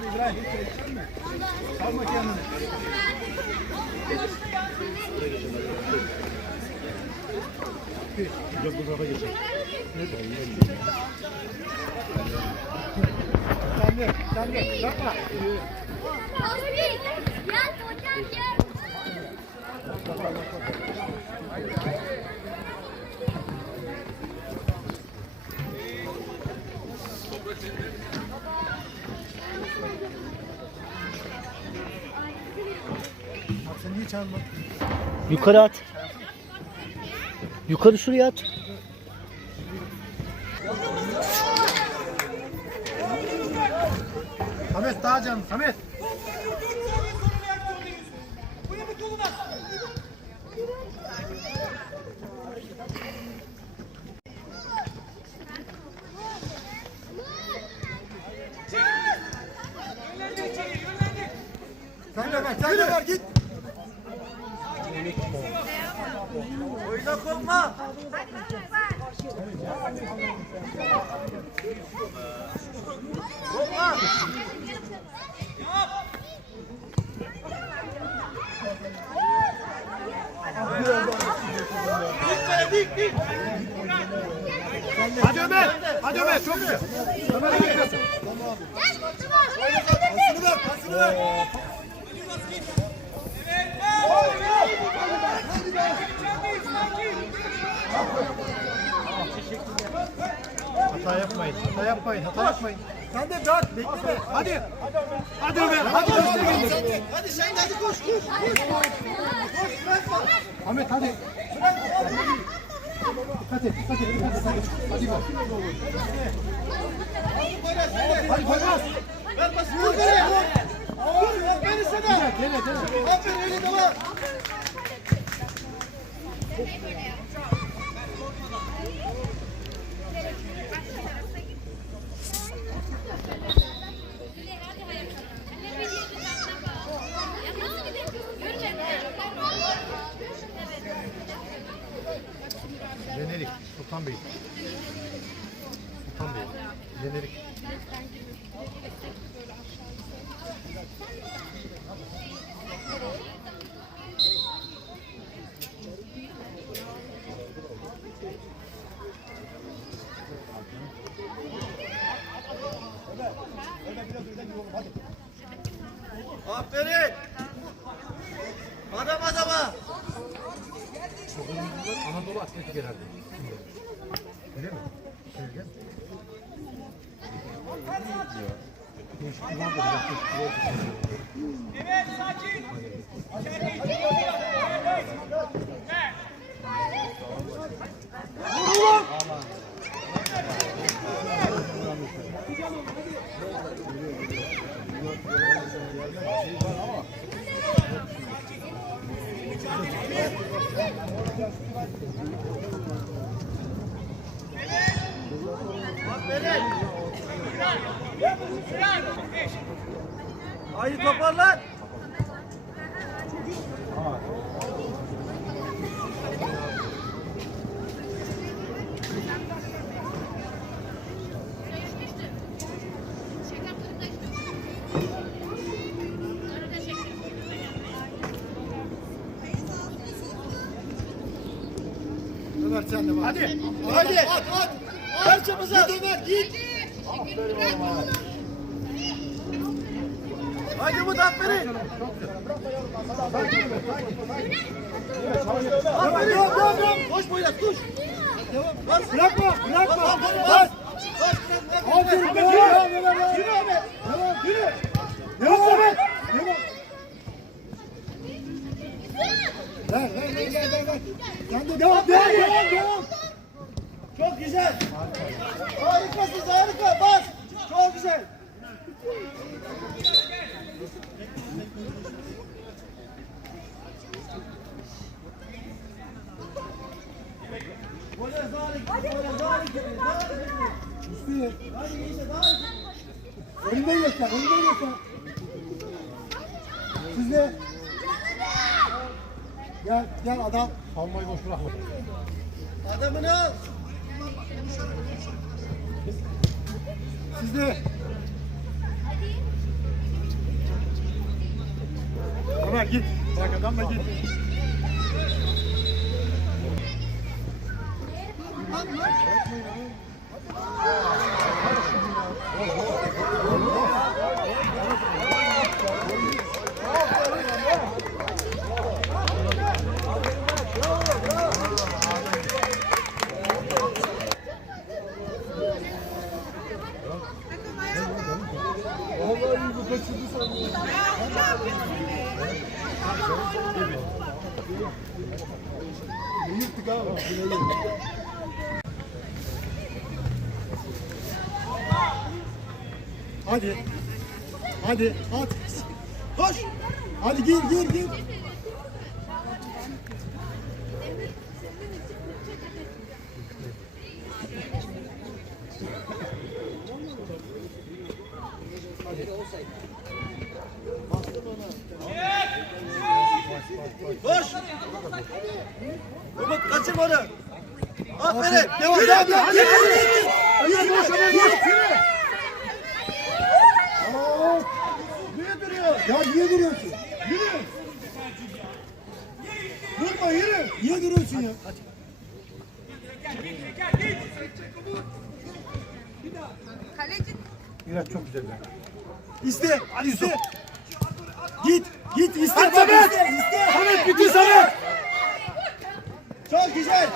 Hadi İbrahim. Salma kendini. Yok bu tarafa geçelim. Sen de, sen de. Yapma. Gel hocam çağırmadın? Yukarı at. Yukarı şuraya at. Samet daha canım Samet. Sen de ver, sen de ver git. Oyna kopma. Kopma. Hadi Ömer. Hadi Ömer çok güzel. Ömer harikasın. Pasını ver, pasını ver. Hata yapmayın, hata yapmayın, hata yapmayın. Sen de dört, bekleme. Hadi. Hadi Ömer, hadi göster kendini. Hadi sen de hadi koş koş. Ahmet hadi. Dikkat et, dikkat et, dikkat et. Hadi, hadi gol. Hadi Poyraz. Ver bas vur beni. Vur beni sana. Gel, gel. Aferin öyle devam. Jenerik, Sultan Bey. Sultan Bey. Jenerik. Aferin. Adam adama. Anadolu Atletik herhalde. Öyle mi? Öyle mi? Değişik bir Haydi toparlan. Ömer sen de bak. Hadi. Hadi. At at. Ver çapızı. Git Ömer git. Haydi Umut aferin. Aferin. Devam devam devam. Koş Boyraz koş. Devam. Bas. Bırakma, bırakma. Bas. Bas. Bas. Bas. bırakma. Aferin, Devam, devam, Yürü. devam, devam. Yürü Ahmet. Devam, yürü. Devam Samet. Devam. Ver, ver, ver, ver, ver, ver. Sen de devam, devam, devam, devam. Çok güzel. Adam. Almayı boş bırakma. Adamını al. Sizde. Ömer git. Bak adamla git. Hadi. At. Koş. Hadi gir gir gir. Koş. Umut kaçırma onu. Aferin. Devam Yürü, Yürü, yürü, yürü. Boş. Yürü. Ya niye duruyorsun? Yürü. Durma yürü. Niye duruyorsun ya? Kaleci Miraç çok güzel. İste. Hadi iste. Git. Git iste. Hadi Samet. Samet bitti Samet. Çok güzel.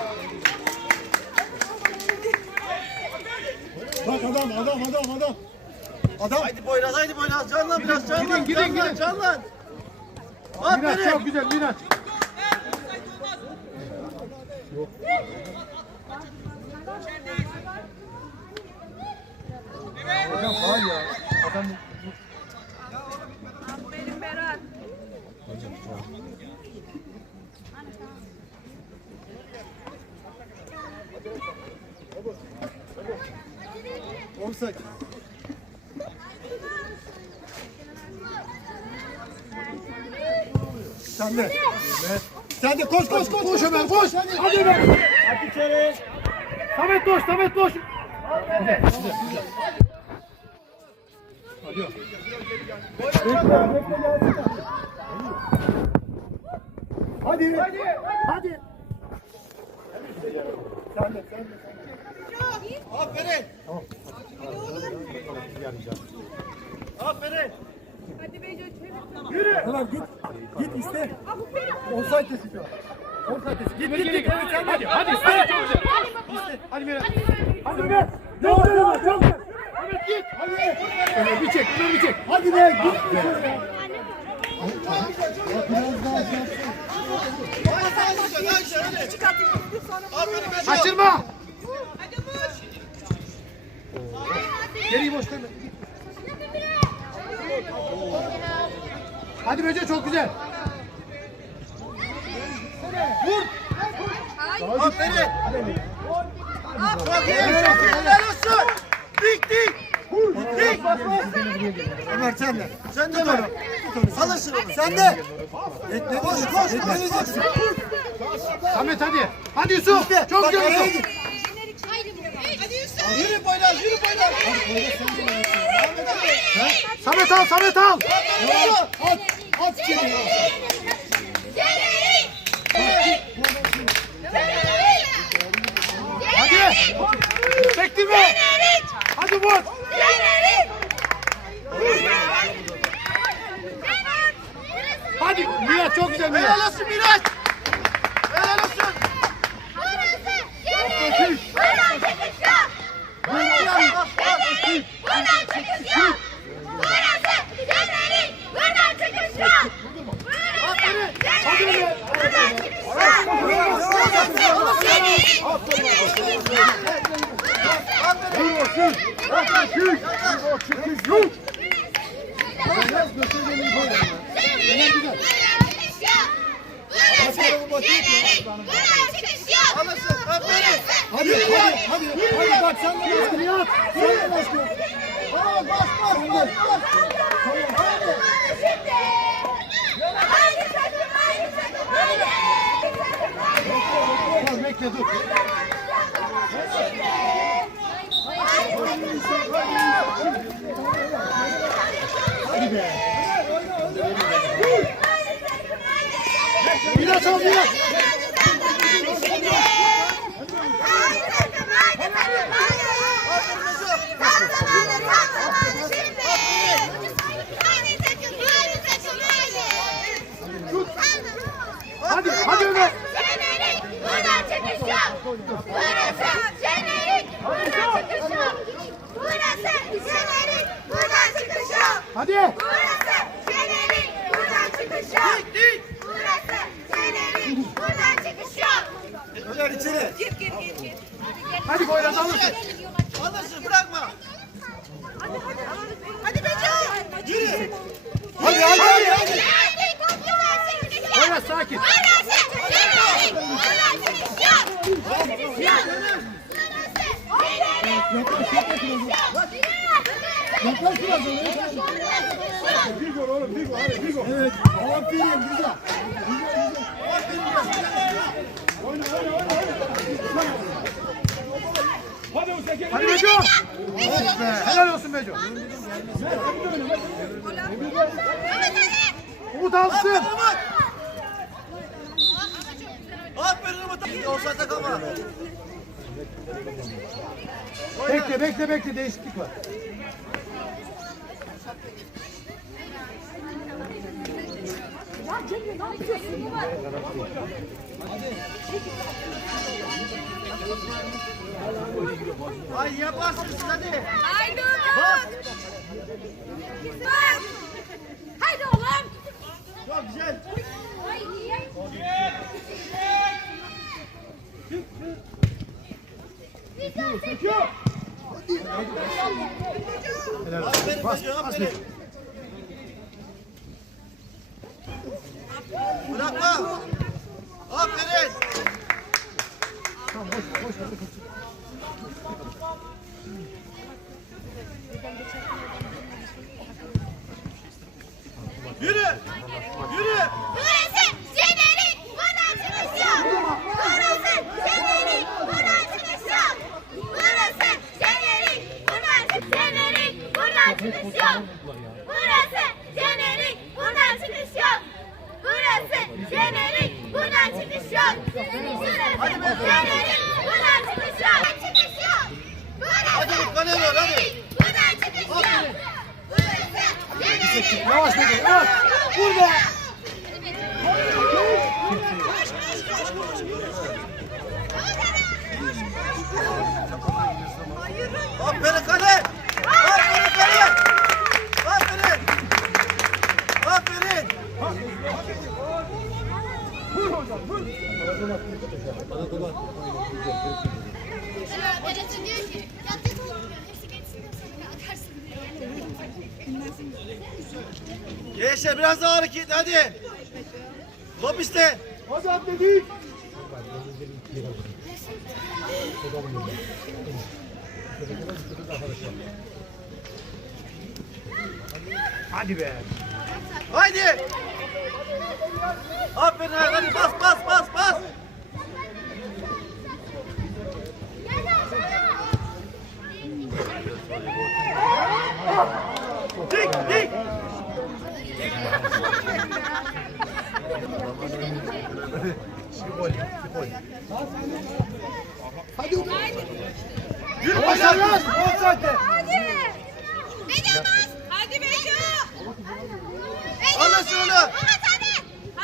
Bak adam adam adam adam. Adam. Haydi Poyraz, haydi Poyraz. Canlan biraz, canlan. gidin, canlan, gidin. canlan. Miraç Aferin. çok güzel Miraç. Hocam var ya. Adam koş koş koş Ömer koş. Hadi Ömer. Hadi içeri. Samet koş Samet koş. Hadi. Hadi. Hadi. Sen de sen de. Aferin. Tamam. Aferin. Hadi Beycan çevir. Yürü. Tamam git. Git iste. Offside kesiyor. 10 kalitesi. Git git git. Hadi hadi iste. Hadi Mehmet. Hadi Mehmet. Ne oluyor Mehmet? Çok güzel. Mehmet git. Hadi Mehmet. Mehmet bir çek. Mehmet bir çek. Hadi be git. Kaçırma. Geriyi boş verme. Hadi Böce çok güzel. Vur. Aferin. Helal olsun. Dik, dik. Dik. Ömer sen de. Sen de mi? Alırsın onu. Sen de. Ekle koş koş. Ekleneceksin. Samet hadi. Hadi Yusuf. Çok güzel Yusuf. Hadi Yusuf. Yürü Poyraz, yürü Poyraz. Samet al Samet al. At, At içeri. Hadi. Bektirme. Hadi vur. Hadi Miraç çok güzel Miraç. Helal olsun Miraç. Helal olsun. Alırsın. Aferin. Hadi hadi hadi. Hadi bak sen de baskını at. Sen de baskını. Aa, bas, bas, bas, bas. Dur bekle dur. Hadi be. Bir daha çabuk bir daha. Yaklaş, yaklaş biraz. Yaklaş biraz. Bir gol oğlum, bir gol. Hadi bir gol. Evet. Aferin, güzel. Güzel, güzel. Oyna, oyna, oyna. Hadi Hüseyin. Hadi Beco. Oh be. Helal olsun Beco. Umut alsın. Aferin Umut. Offside'a kalma. Bekle bekle bekle değişiklik var. Ya Cemil ne yapıyorsun? Ay yaparsınız hadi. Haydi. Bak. Bas, bas. Look that. Hadi be. Haydi. Aferin hadi bas bas bas bas. Dik dik. Gol. Gol. Hadi. Yürü başar lan. Gol zaten. Hadi. Beca bas. Hadi Beca. Anlasın onu.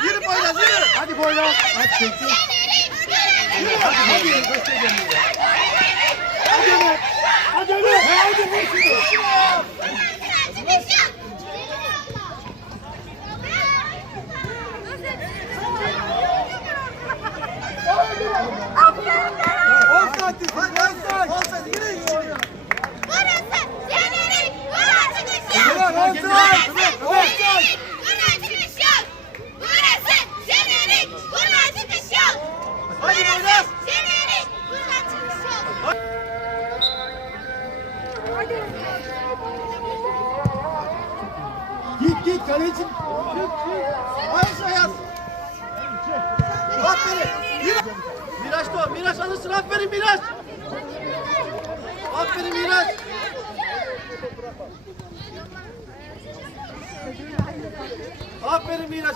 Yürü Poyraz yürü. Hadi Poyraz. Hadi çekil. Hadi hadi. Hadi.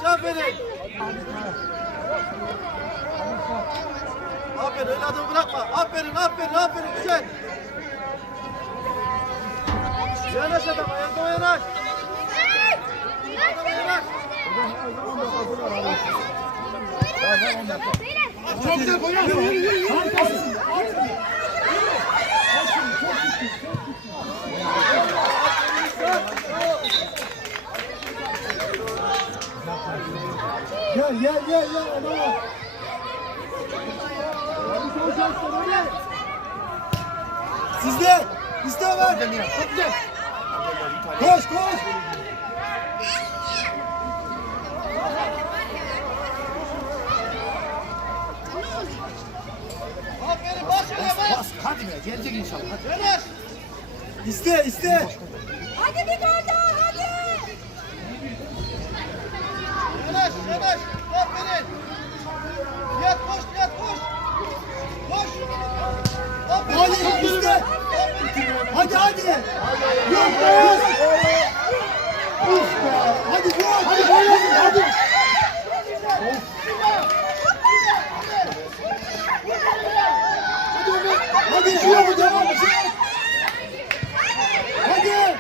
aferin. Aferin öyle adımı bırakma. Aferin aferin aferin güzel. Yanaş adam ayakta yanaş. Adama yanaş. Çok güzel koyar. Çok güzel. Çok güzel. Gel gel gel gel adama. Hadi koşarsın öyle. Sizde. İste ver. Güzel. Koş koş. Aferin bas şöyle bas. Hadi be gelecek inşallah. Hadi. İste iste. Hadi bir gol daha hadi. Yanaş. Aferin. Yat koş yat koş. Koş. Aferin. Hadi iste. Hadi hadi. Yok be. Uf be. Hadi gol. Hadi gol. Hadi. Hadi Ömer. Hadi şu yapı devam et. Hadi.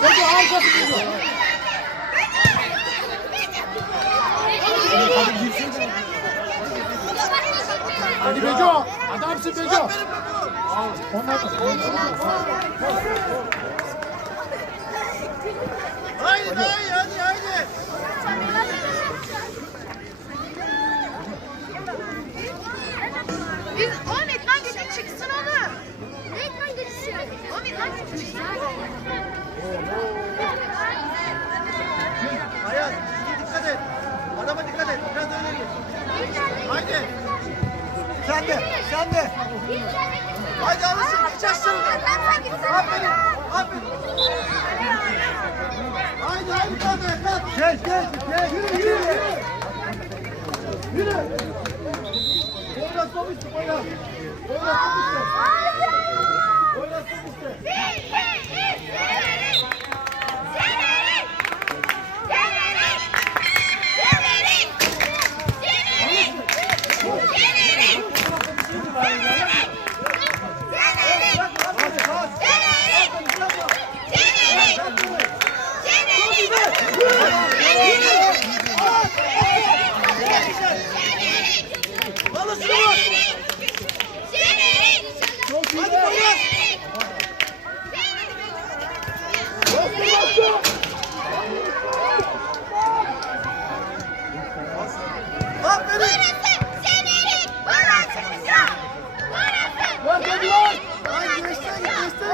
Hadi harikasın bunu. Hadi Beco. Adamsın Beco. Onlar Haydi haydi hadi haydi. Biz Ahmet hangisi çıksın oğlum? Ne hangisi? Ahmet hangisi çıksın? Ayaz çizgiye dikkat et. Adama dikkat et. Biraz öyle git. Haydi. Sen de. Sen de. Haydi alırsın. Geçersin. Aferin. Aferin. Haydi haydi kalk kalk. Geç geç geç. Yürü yürü. Yürü. Oyna top üstü oyna. Oyna üstü. Oyna top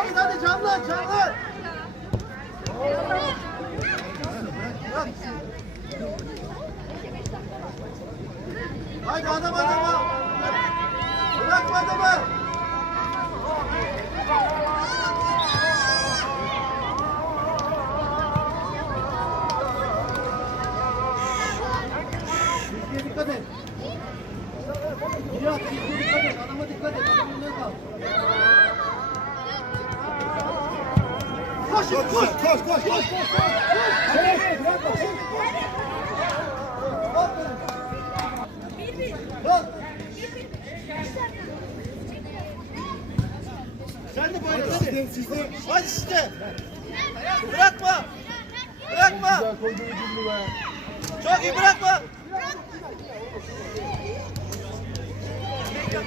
git geçten git hadi canlan canlan. Bırak. Haydi adam adama. Bırakma adamı. Çizgiye dikkat et. Nihat çizgiye dikkat et. Adama dikkat et. Adamın önüne kal. Koş koş. Koş koş koş. Sen de böyle hadi. Sizde sizde. Hadi işte. Bırakma. Bırakma. Çok iyi bırakma.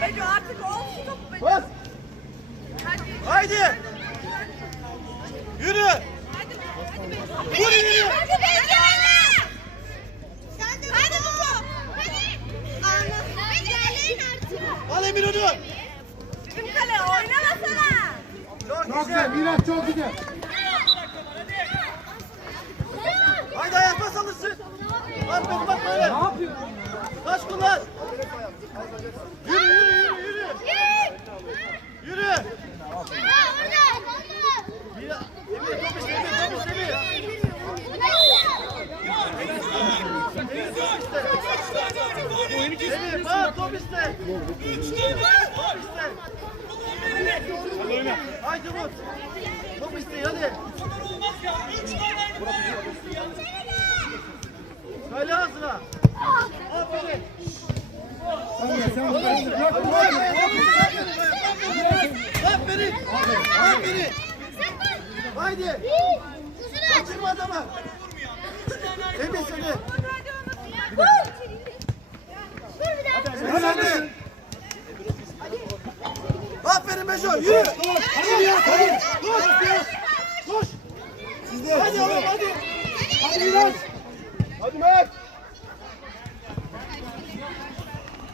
Beco artık olsun. Bas. Haydi. Yürü. Yürü. Artık. Al Emir onu. Tüm kale oynamasana. Çok Çok güzel. Miraç çok güzel. Haydi ayak bas alırsın. Aferin bak böyle. Ne yapıyorsun? Taş kullan. Yürü yürü yürü yürü. Yürü. Bir, Emir top işte Emir top işte Emir. Emir bak top işte. Top işte. Haydi Umut. Top işte hadi. Kale ağzına. Aferin. Aferin. Aferin. Haydi. Kaçırma adamı. Emin seni. Sen de. Aferin Beşo. Yürü. Hadi ya, hadi. Koş. Koş. Sizde. Hadi oğlum hadi. Hadi biraz. Hadi Mert.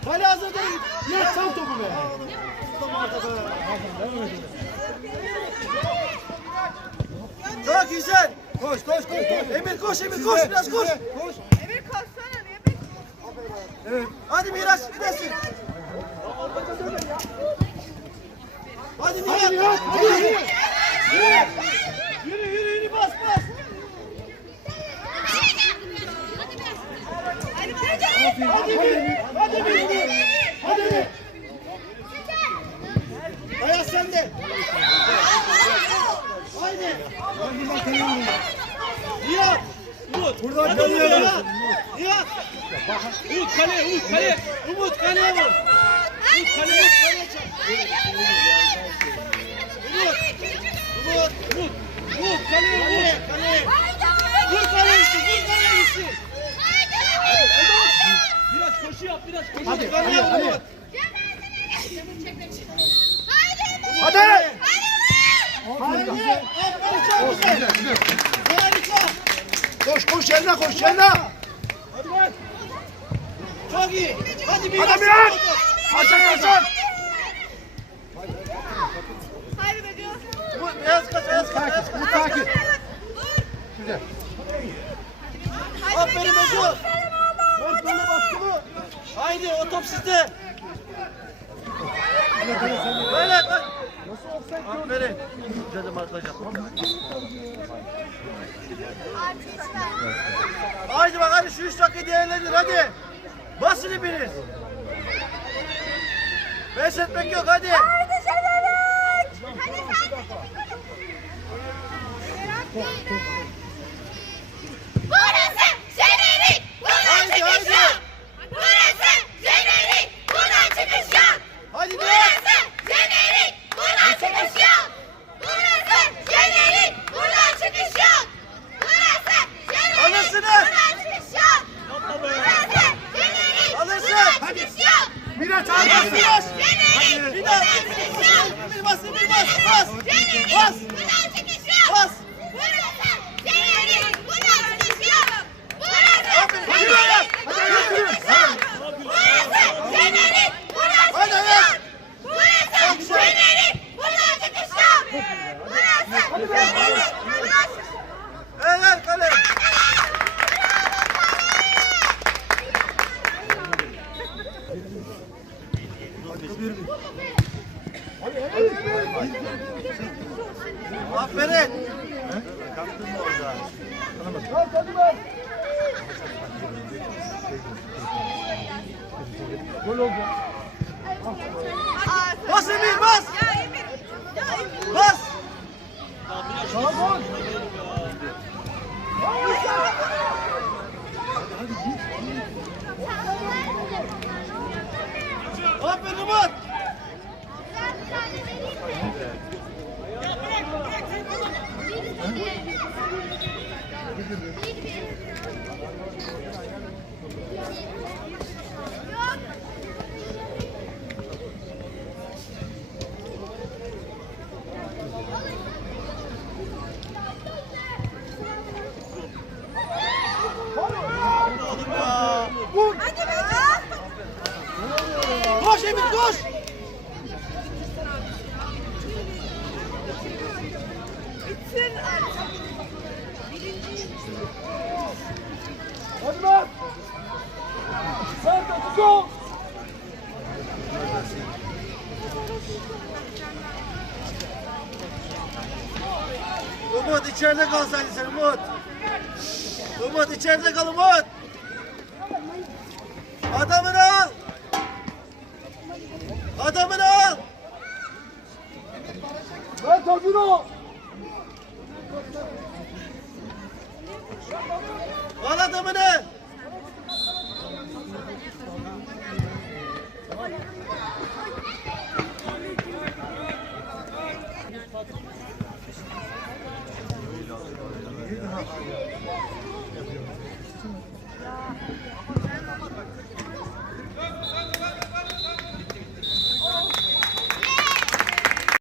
Hadi hazır değil. Ya sal topu be. Çok güzel. Koş koş koş. koş. Emir koş Emir koş biraz koş. Koş. Emir niye bekliyorsun? Evet. Hadi Miraç gidesin. Hadi Miraç. Hadi Nihat. Hadi. Yürü yürü yürü bas bas. Hadi. Hadi. Hadi Emir. Hadi. Hadi. Ayaz sende. Haydi. Nihat. Umut. Buradan Hadi kaleye Nihat. vursun. Nihat. Umut kaleye, Umut kaleye. Umut kaleye vur. Umut kaleye. Kaleye çek. Umut. Umut. Umut. Umut kaleye, Umut. Kaleye. Vur kaleye işi. Vur kaleye işi. Biraz koşu yap, biraz koşu Hadi yap. kaleye vur Umut. Hadi. Haydi. Aferin. Aferin çok güzel. Harika. Koş koş yerine koş yerine. Hadi bak. Çok iyi. Hadi bir Hadi Miran. Hasan Hasan. Haydi be diyor. Bu beyaz kaç, beyaz kaç, beyaz kaç. Bu takip. Güzel. Aferin Meşo. Dört tane baskı bu. Haydi o top sizde. Böyle bak. Aferin. Dedim arkadaşlar. Haydi bak hadi şu üç dakika değerlendir hadi. Basın hepiniz. Beş etmek yok hadi. Haydi Şenerek. Hadi sen de. Burası Şenerek. Buradan Haydi, çıkış haydi. yok. Burası Şenerek. Buradan çıkış yok. Hadi de. Burası Şenerek. Buradan çıkış yok. Burası Şenerek. Buradan çıkış yok. Burası Şenerek. Alırsınız. Buradan çıkış yok. Burası Şenerek. Alırsın. Buradan çıkış Burası hadi. Şenerek. Bir daha. Çıkış yok. Bir bas, bir bas, bas. Şenerek. Bas. Buradan çıkış yok. Bas. Burası Şenerek. Buradan çıkış yok. Burası Aferin. Hadi Berat. Buradan çıkış yok. Burası Şenerek. Buradan Hadi çıkış Berat. yok. Burası Şenerek. Buradan çıkış yok. Burası Şenerek. Buradan çıkış yok. Helal kale. Aferin. Bas Emir bas. Bas. Aferin Umut. Hadi Umut içeride kalsaydın sen Umut. Umut içeride kal Umut. Adamını al. Adamını al. Ben topunu al. Al adamını. 야.